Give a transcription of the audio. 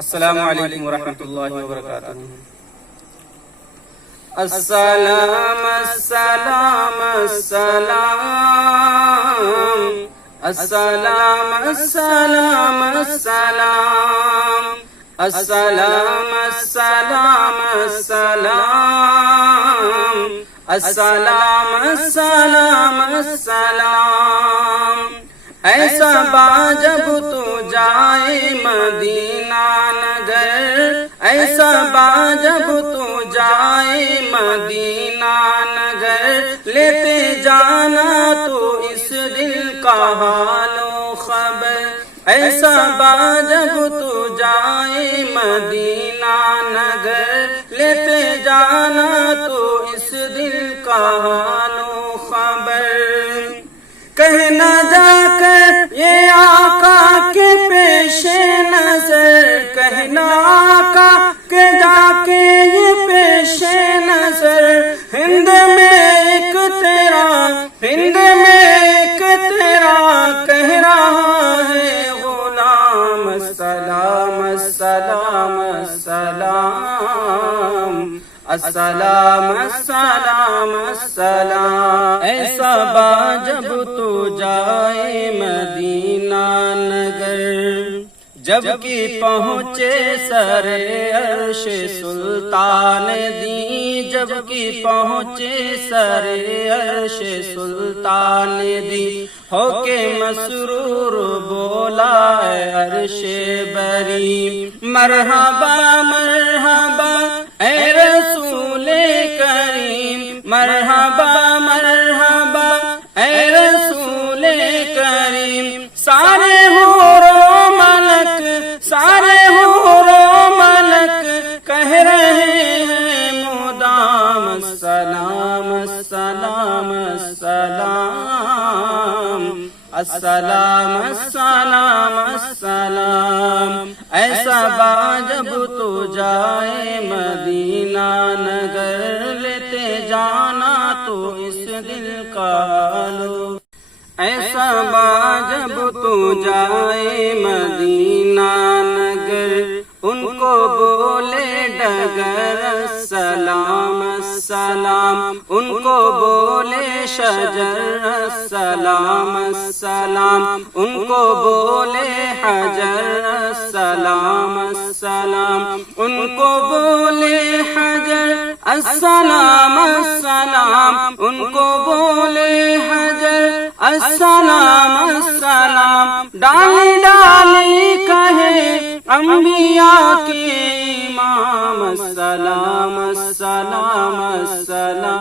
السلام علیکم ورحمۃ اللہ وبرکاتہ۔ السلام السلام السلام السلام السلام السلام السلام السلام السلام السلام السلام السلام۔ ایسا با جب تو جائے مدینہ نگر، ایسا با جب تو جائے مدینہ نگر، لیتے جانا تو اس دل کا حال و خبر۔ ایسا با جب تو جائے مدینہ نگر، لیتے جانا تو اس دل کا حال و خبر۔ کہنا جا کر یہ آقا کے پیش نظر، کہنا آقا کے جا کے یہ پیش نظر، ہند میں ایک تیرا، ہند میں ایک تیرا کہہ رہا ہے غلام۔ السلام السلام السلام السلام السلام السلام۔ ایسا با جب تو جائے مدینہ نگر، جب کہ پہنچے سر عرش سلطان دی، جب کہ پہنچے سر عرش سلطان دی، ہو کے مسرور بولا اے عرش بری، مرحبا مرحبا اے رسول کریم، مرحبا مرحبا اے رسول کریم۔ سارے حور و ملک، سارے حور و ملک کہہ رہے ہیں مدام السلام السلام السلام السلام السلام السلام۔ ایسا با جب تو جائے مدینہ نگر، لیتے جانا تو اس دل کا حال۔ ایسا با جب تو جائے مدینہ نگر، ان کو بولے ڈگر السلام السلام، ان کو بولے شجر السلام السلام، ان کو بولے حجر السلام السلام، ان کو بولے حجر السلام السلام، ان کو بولے حجر السلام السلام۔ ڈالی ڈالی کہے انبیاء کے امام، السلام السلام السلام۔